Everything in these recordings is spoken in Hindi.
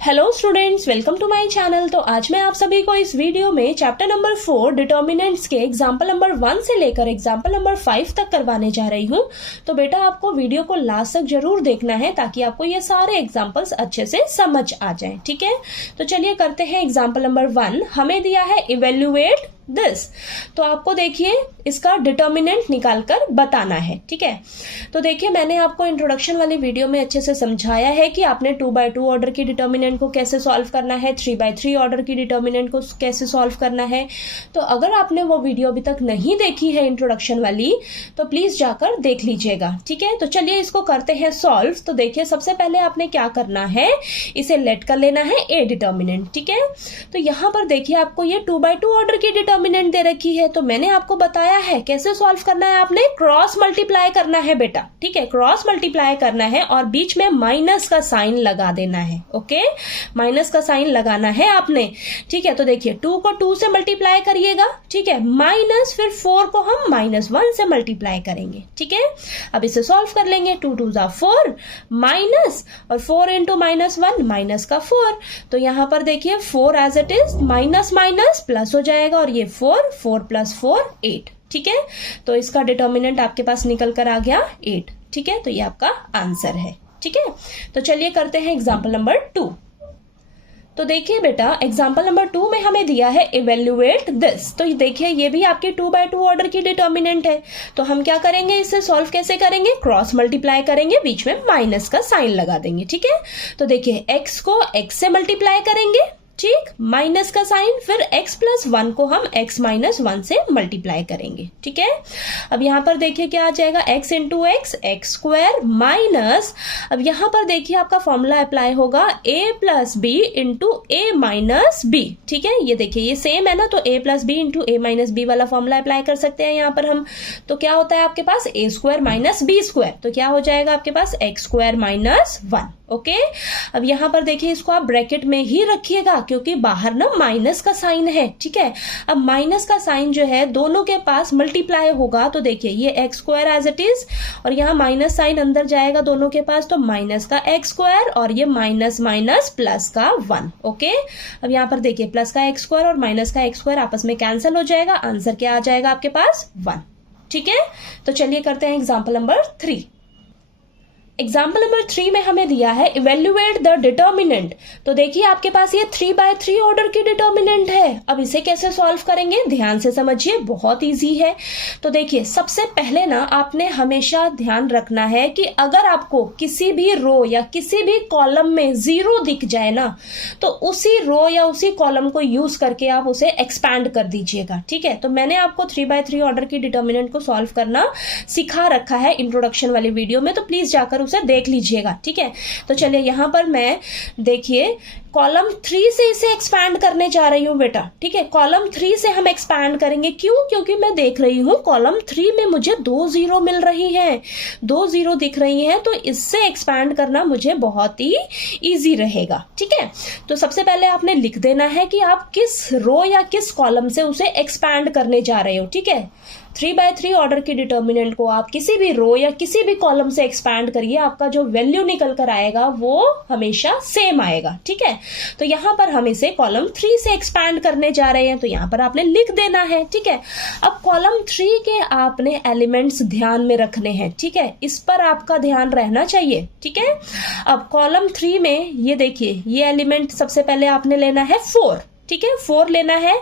Hello students, welcome to my channel. तो आज मैं आप सभी को इस वीडियो में चैप्टर नंबर 4 डिटर्मिनेंट्स के एग्जाम्पल नंबर 1 से लेकर एग्जाम्पल नंबर 5 तक करवाने जा रही हूँ। तो बेटा आपको वीडियो को लास्ट तक जरूर देखना है ताकि आपको ये सारे एग्जाम्पल्स अच्छे से समझ आ जाए। ठीक है, तो चलिए करते हैं एग्जाम्पल नंबर 1। हमें दिया है इवेल्युएट दिस। तो आपको देखिए इसका डिटर्मिनेंट निकालकर बताना है। ठीक है, तो देखिए मैंने आपको इंट्रोडक्शन वाली वीडियो में अच्छे से समझाया है कि आपने 2/2 ऑर्डर की डिटर्मिनेंट को कैसे सॉल्व करना है, 3/3 ऑर्डर की डिटर्मिनेंट को कैसे सॉल्व करना है। तो अगर आपने वो वीडियो अभी तक नहीं देखी है इंट्रोडक्शन वाली तो प्लीज जाकर देख लीजिएगा। ठीक है, तो चलिए इसको करते हैं सॉल्व। तो देखिए सबसे पहले आपने क्या करना है, इसे लेट कर लेना है ए डिटर्मिनेंट। ठीक है, तो यहां पर देखिए आपको ये 2/2 ऑर्डर की डिटर्मिनेंट दे रखी है। तो मैंने आपको बताया है कैसे सॉल्व करना है, आपने क्रॉस मल्टीप्लाई करना है बेटा। ठीक है, क्रॉस मल्टीप्लाई करना है और बीच में माइनस का साइन लगा देना है। ओके, माइनस का साइन लगाना है आपने। ठीक है, तो देखिए 2 को 2 से मल्टीप्लाई करिएगा। ठीक है, माइनस फिर 4 को हम -1 से मल्टीप्लाई करेंगे। ठीक है, अब इसे सॉल्व कर लेंगे। 2 2 जा 4 माइनस और 4 इंटू -1 माइनस का 4। तो यहां पर देखिए 4 as it is minus minus plus हो जाएगा और ये 4 प्लस 4 8। ठीक है, तो इसका डिटर्मिनेंट आपके पास निकल कर आ गया 8। ठीक है, तो ये आपका आंसर है। ठीक है, तो चलिए करते हैं एग्जाम्पल नंबर 2। तो देखिए बेटा एग्जाम्पल नंबर 2 में हमें दिया है इवेल्युएट दिस। तो देखिए ये भी आपकी 2/2 ऑर्डर की डिटर्मिनेंट है। तो हम क्या करेंगे, इसे सॉल्व कैसे करेंगे, क्रॉस मल्टीप्लाई करेंगे, बीच में माइनस का साइन लगा देंगे। ठीक है, तो देखिए x को x से मल्टीप्लाई करेंगे, ठीक, माइनस का साइन, फिर x प्लस 1 को हम x माइनस 1 से मल्टीप्लाई करेंगे। ठीक है, अब यहां पर देखिए क्या आ जाएगा, x into x square minus, अब यहां पर देखिए आपका फॉर्मूला अप्लाई होगा a plus b into a minus b. ठीक है, ये देखिए ये सेम है ना, तो a plus b into a minus b वाला फॉर्मूला अप्लाई कर सकते हैं यहाँ पर हम। तो क्या होता है आपके पास a square minus b square, तो क्या हो जाएगा आपके पास x स्क्वायर माइनस 1। ओके, अब यहां पर देखिए इसको आप ब्रैकेट में ही रखिएगा क्योंकि बाहर ना माइनस का साइन है। ठीक है, अब माइनस का साइन जो है दोनों के पास मल्टीप्लाई होगा। तो देखिए ये x square as it is और यहाँ माइनस साइन अंदर जाएगा दोनों के पास, तो माइनस का एक्स स्क्वायर और ये माइनस माइनस प्लस का 1। ओके, अब यहाँ पर देखिए प्लस का एक्स स्क्वायर और माइनस का एक्स स्क्वायर आपस में कैंसिल हो जाएगा, आंसर क्या आ जाएगा आपके पास 1। ठीक है, तो चलिए करते हैं एग्जाम्पल नंबर 3। एग्जाम्पल नंबर 3 में हमें दिया है इवेल्युएट द डिटर्मिनेंट। तो देखिए आपके पास ये 3/3 ऑर्डर की डिटर्मिनेंट है। अब इसे कैसे सॉल्व करेंगे, ध्यान से समझिए, बहुत इजी है। तो देखिए सबसे पहले ना आपने हमेशा ध्यान रखना है कि अगर आपको किसी भी रो या किसी भी कॉलम में 0 दिख जाए ना, तो उसी रो या उसी कॉलम को यूज करके आप उसे एक्सपैंड कर दीजिएगा। ठीक है, तो मैंने आपको 3/3 ऑर्डर की डिटर्मिनेंट को सॉल्व करना सिखा रखा है इंट्रोडक्शन वाली वीडियो में, तो प्लीज जाकर उसे देख लीजिएगा। ठीक है, तो चलिए यहां पर मैं देखिए कॉलम 3 से इसे एक्सपैंड करने जा रही हूं बेटा। ठीक है, कॉलम 3 से हम एक्सपैंड करेंगे, क्यों, क्योंकि मैं देख रही हूं कॉलम 3 में मुझे 2 0 मिल रही है, 2 0 दिख रही हैं, तो इससे एक्सपैंड करना मुझे बहुत ही इजी रहेगा। ठीक है, तो सबसे पहले आपने लिख देना है कि आप किस रो या किस कॉलम से उसे एक्सपैंड करने जा रहे हो। ठीक है, 3/3 ऑर्डर की डिटर्मिनेंट को आप किसी भी रो या किसी भी कॉलम से एक्सपैंड करिए, आपका जो वैल्यू निकल कर आएगा वो हमेशा सेम आएगा। ठीक है, तो यहां पर हम इसे कॉलम 3 से एक्सपैंड करने जा रहे हैं, तो यहां पर आपने लिख देना है। ठीक है, अब कॉलम 3 के आपने एलिमेंट्स ध्यान में रखने हैं। ठीक है, इस पर आपका ध्यान रहना चाहिए। ठीक है, अब कॉलम 3 में ये देखिए ये एलिमेंट सबसे पहले आपने लेना है 4। ठीक है, 4 लेना है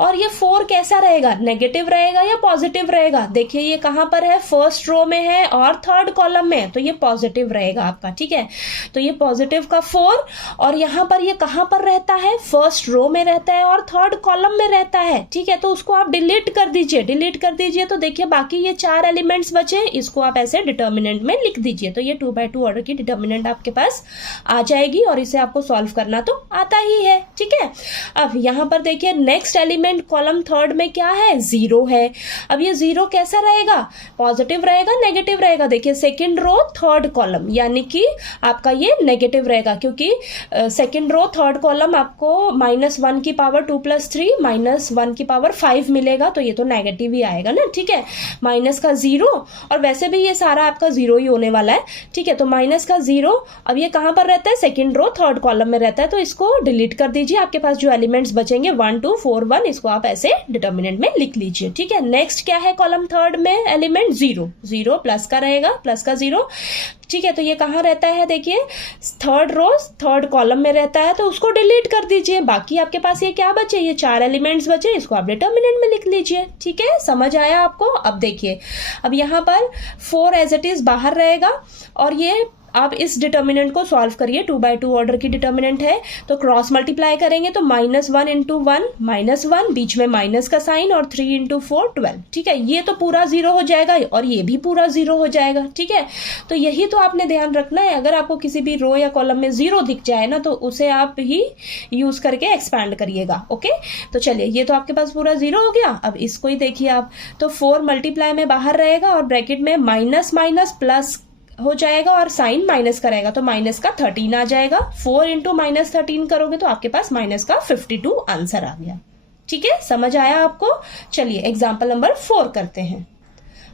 और ये 4 कैसा रहेगा, नेगेटिव रहेगा या पॉजिटिव रहेगा। देखिए ये कहां पर है, फर्स्ट रो में है और थर्ड कॉलम में, तो ये पॉजिटिव रहेगा आपका। ठीक है, तो ये पॉजिटिव का 4 और यहां पर ये कहां पर रहता है, फर्स्ट रो में रहता है और थर्ड कॉलम में रहता है। ठीक है, तो उसको आप डिलीट कर दीजिए, डिलीट कर दीजिए। तो देखिए बाकी ये 4 एलिमेंट्स बचे, इसको आप ऐसे डिटर्मिनेंट में लिख दीजिए। तो ये 2/2 ऑर्डर की डिटर्मिनेंट आपके पास आ जाएगी और इसे आपको सॉल्व करना तो आता ही है। ठीक है, अब अब यहाँ पर देखिए नेक्स्ट एलिमेंट कॉलम थर्ड में क्या है, 0 है। अब ये 0 कैसा रहेगा, पॉजिटिव रहेगा नेगेटिव रहेगा, देखिए सेकंड रो थर्ड कॉलम, यानी कि आपका ये नेगेटिव रहेगा, क्योंकि सेकंड रो थर्ड कॉलम आपको -1 की पावर 2 + 3 -1 की पावर 5 मिलेगा, तो ये तो नेगेटिव ही आएगा ना, ठीक है। माइनस का 0, और वैसे भी ये सारा आपका 0 ही होने वाला है, ठीक है। तो माइनस का 0, अब ये कहां पर रहता है, सेकंड रो थर्ड कॉलम में रहता है, तो इसको डिलीट कर दीजिए। आपके पास जो एलिमेंट्स बचेंगे 1 2 4 1, इसको आप ऐसे डिटर्मिनेंट में लिख लीजिए, ठीक है। नेक्स्ट क्या है कॉलम थर्ड में एलिमेंट, 0 0 प्लस का रहेगा, प्लस का 0, ठीक है। तो ये कहाँ रहता है, देखिए थर्ड रो थर्ड कॉलम में रहता है, तो उसको डिलीट कर दीजिए। बाकी आपके पास ये क्या बचे, ये 4 एलिमेंट्स बचे, इसको आप डिटर्मिनेंट में लिख लीजिए, ठीक है। समझ आया आपको। अब देखिए, अब यहाँ पर 4 एज इट इज बाहर रहेगा, और ये आप इस डिटर्मिनेंट को सॉल्व करिए, 2 by 2 ऑर्डर की डिटर्मिनेंट है, तो क्रॉस मल्टीप्लाई करेंगे तो -1 × 1 -1, बीच में माइनस का साइन, और 3 × 4 12, ठीक है। ये तो पूरा 0 हो जाएगा, और ये भी पूरा 0 हो जाएगा, ठीक है। तो यही तो आपने ध्यान रखना है, अगर आपको किसी भी रो या कॉलम में 0 दिख जाए ना, तो उसे आप ही यूज करके एक्सपैंड करिएगा, ओके। तो चलिए, ये तो आपके पास पूरा 0 हो गया। अब इसको ही देखिए आप, तो 4 मल्टीप्लाई में बाहर रहेगा, और ब्रैकेट में माइनस माइनस प्लस हो जाएगा, और साइन माइनस का रहेगा, तो माइनस का 13 आ जाएगा। 4 × -13 करोगे तो आपके पास माइनस का 52 आंसर आ गया, ठीक है। समझ आया आपको। चलिए एग्जाम्पल नंबर 4 करते हैं।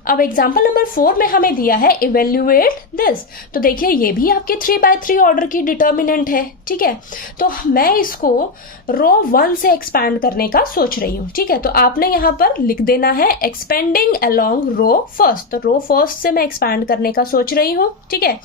अब एग्जाम्पल नंबर 4 में हमें दिया है इवेल्युएट दिस, तो देखिए ये भी आपके 3 by 3 ऑर्डर की डिटर्मिनेंट है, ठीक है। तो मैं इसको रो 1 से एक्सपैंड करने का सोच रही हूँ, ठीक है। तो आपने यहाँ पर लिख देना है एक्सपेंडिंग अलोंग रो फर्स्ट, तो रो फर्स्ट से मैं एक्सपैंड करने का सोच रही हूँ, ठीक है।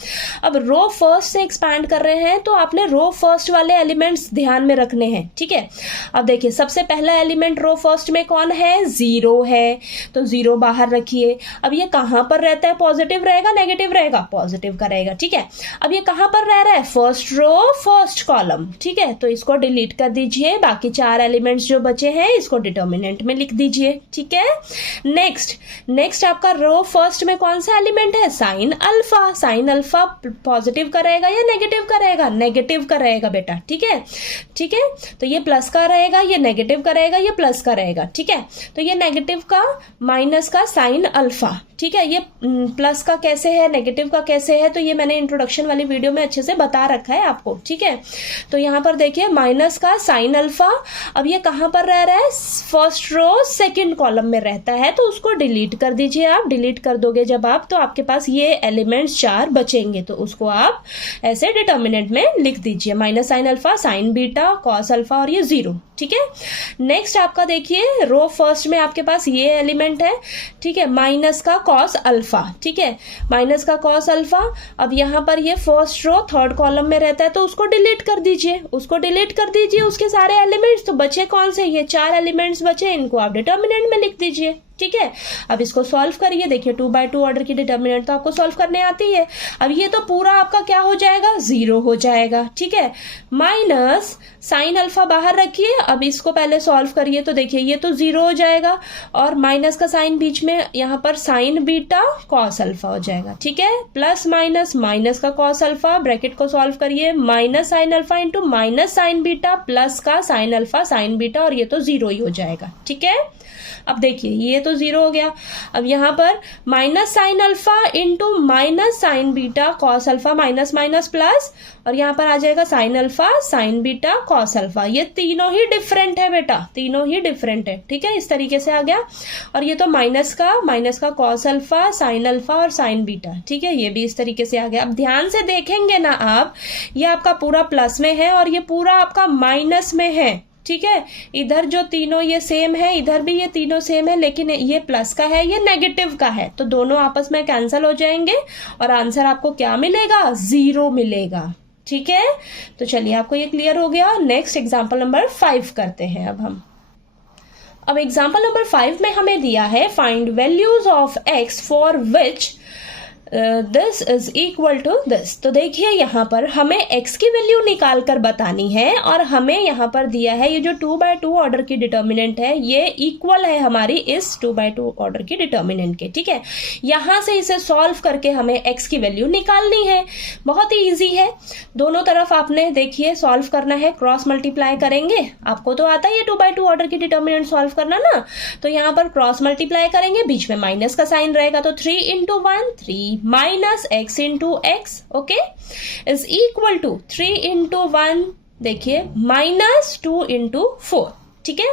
अब रो फर्स्ट से एक्सपैंड कर रहे हैं, तो आपने रो फर्स्ट वाले एलिमेंट्स ध्यान में रखने हैं, ठीक है। अब देखिए सबसे पहला एलिमेंट रो फर्स्ट में कौन है, 0 है, तो 0 बाहर रखिए। अब ये कहां पर रहता है, पॉजिटिव रहेगा नेगेटिव रहेगा, पॉजिटिव का रहेगा, ठीक है। अब ये कहां पर रह रहा है, फर्स्ट रो फर्स्ट कॉलम, ठीक है। तो इसको डिलीट कर दीजिए, बाकी 4 एलिमेंट्स जो बचे हैं इसको डिटर्मिनेंट में लिख दीजिए, ठीक है। नेक्स्ट आपका रो फर्स्ट में कौन सा एलिमेंट है, sine alpha. Sine alpha positive का रहेगा या नेगेटिव का रहेगा, नेगेटिव का रहेगा बेटा, ठीक है, ठीक है। तो ये प्लस का रहेगा, ये नेगेटिव का रहेगा, ये प्लस का रहेगा, ठीक है। तो ये नेगेटिव का माइनस का साइन अल्फा, ठीक है। ये प्लस का कैसे है, नेगेटिव का कैसे है, तो ये मैंने इंट्रोडक्शन वाली वीडियो में अच्छे से बता रखा है आपको, ठीक है। तो यहाँ पर देखिए माइनस का साइन अल्फा, अब ये कहां पर रह रहा है, फर्स्ट रो सेकंड कॉलम में रहता है, तो उसको डिलीट कर दीजिए। आप डिलीट कर दोगे जब आप, तो आपके पास ये एलिमेंट्स 4 बचेंगे, तो उसको आप ऐसे डिटर्मिनेंट में लिख दीजिए, minus sine alpha, sign beta, cos alpha, और ये 0, ठीक है। नेक्स्ट आपका देखिए रो फर्स्ट में आपके पास ये एलिमेंट है, ठीक है, माइनस का कॉस अल्फा, ठीक है, माइनस का कॉस अल्फा। अब यहाँ पर ये फर्स्ट रो थर्ड कॉलम में रहता है, तो उसको डिलीट कर दीजिए, उसके सारे एलिमेंट्स। तो बचे कौन से, ये 4 एलिमेंट्स बचे, इनको आप डिटर्मिनेंट में लिख दीजिए, ठीक है। अब इसको सॉल्व करिए, देखिए 2 by 2 ऑर्डर की डिटर्मिनेंट तो आपको सॉल्व करने आती है। अब ये तो पूरा आपका क्या हो जाएगा, 0 हो जाएगा, ठीक है। माइनस साइन अल्फा बाहर रखिए, अब इसको पहले सॉल्व करिए, तो देखिए ये तो 0 हो जाएगा, और माइनस का साइन बीच में, यहाँ पर साइन बीटा कॉस अल्फा हो जाएगा, ठीक है। प्लस माइनस, माइनस का कॉस अल्फा, ब्रैकेट को सॉल्व करिए, minus sine alpha into minus sign beta plus का साइन अल्फा साइन बीटा, और ये तो 0 ही हो जाएगा, ठीक है। अब देखिए ये तो 0 हो गया। अब यहाँ पर minus sine alpha into minus sign beta cos alpha, minus minus plus, और यहाँ पर आ जाएगा sine alpha sign beta cos alpha. ये तीनों ही डिफरेंट है बेटा, तीनों ही डिफरेंट है, ठीक है। इस तरीके से आ गया। और ये तो माइनस का कॉस अल्फा साइन अल्फा और साइन बीटा, ठीक है, ये भी इस तरीके से आ गया। अब ध्यान से देखेंगे ना आप, ये आपका पूरा प्लस में है और ये पूरा आपका माइनस में है, ठीक है। इधर जो तीनों ये सेम है, इधर भी ये तीनों सेम है, लेकिन ये प्लस का है, ये नेगेटिव का है, तो दोनों आपस में कैंसिल हो जाएंगे और आंसर आपको क्या मिलेगा, 0 मिलेगा, ठीक है। तो चलिए आपको ये क्लियर हो गया। नेक्स्ट एग्जांपल नंबर 5 करते हैं अब एग्जांपल नंबर 5 में हमें दिया है find values of x for which this is equal to this. तो देखिए यहाँ पर हमें x की वैल्यू निकाल कर बतानी है और हमें यहाँ पर दिया है ये जो 2/2 ऑर्डर की डिटर्मिनेंट है ये इक्वल है हमारी इस 2/2 ऑर्डर की डिटर्मिनेंट के। ठीक है, यहाँ से इसे सॉल्व करके हमें x की वैल्यू निकालनी है। बहुत ही इजी है, दोनों तरफ आपने देखिए सॉल्व करना है, क्रॉस मल्टीप्लाई करेंगे। आपको तो आता ही है 2/2 ऑर्डर की डिटर्मिनेंट सॉल्व करना ना, तो यहाँ पर क्रॉस मल्टीप्लाई करेंगे, बीच में माइनस का साइन रहेगा तो 3 × 1 3 minus x into x, okay, is equal to 3 × 1 देखिए माइनस 2 × 4। ठीक है,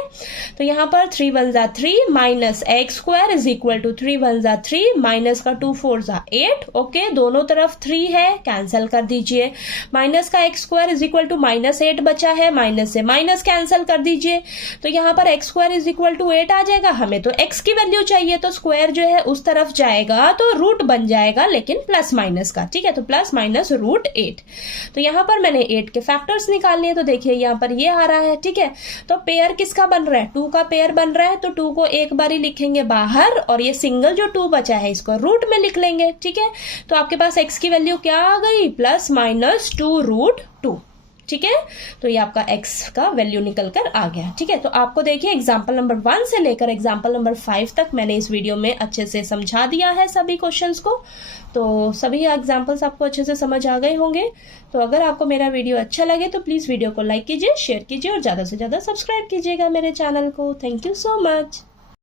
तो यहाँ पर 3 × 1 = 3 minus x² is equal to 3 × 1 = 3 minus का 2 × 4 = 8। ओके, दोनों तरफ 3 है, कैंसिल कर दीजिए। माइनस का x² इज इक्वल टू -8 बचा है, माइनस से माइनस कैंसिल कर दीजिए, तो यहाँ पर x² इज इक्वल टू 8 आ जाएगा। हमें तो x की वैल्यू चाहिए तो स्क्वायर जो है उस तरफ जाएगा तो रूट बन जाएगा, लेकिन प्लस माइनस का। ठीक है, तो प्लस माइनस √8। तो यहाँ पर मैंने 8 के फैक्टर्स निकालने हैं, तो देखिए यहाँ पर ये आ रहा है। ठीक है, तो पेयर किसका बन रहा है, 2 का पेयर बन रहा है, तो 2 को एक बार ही लिखेंगे बाहर और ये सिंगल जो 2 बचा है इसको रूट में लिख लेंगे। ठीक है, तो आपके पास x की वैल्यू क्या आ गई, +-2√2। ठीक है, तो ये आपका x का वैल्यू निकल कर आ गया। ठीक है, तो आपको देखिए एग्जाम्पल नंबर 1 से लेकर एग्जाम्पल नंबर 5 तक मैंने इस वीडियो में अच्छे से समझा दिया है सभी क्वेश्चंस को। तो सभी एग्जाम्पल्स आपको अच्छे से समझ आ गए होंगे। तो अगर आपको मेरा वीडियो अच्छा लगे तो प्लीज़ वीडियो को लाइक कीजिए, शेयर कीजिए और ज़्यादा से ज़्यादा सब्सक्राइब कीजिएगा मेरे चैनल को। Thank you so much.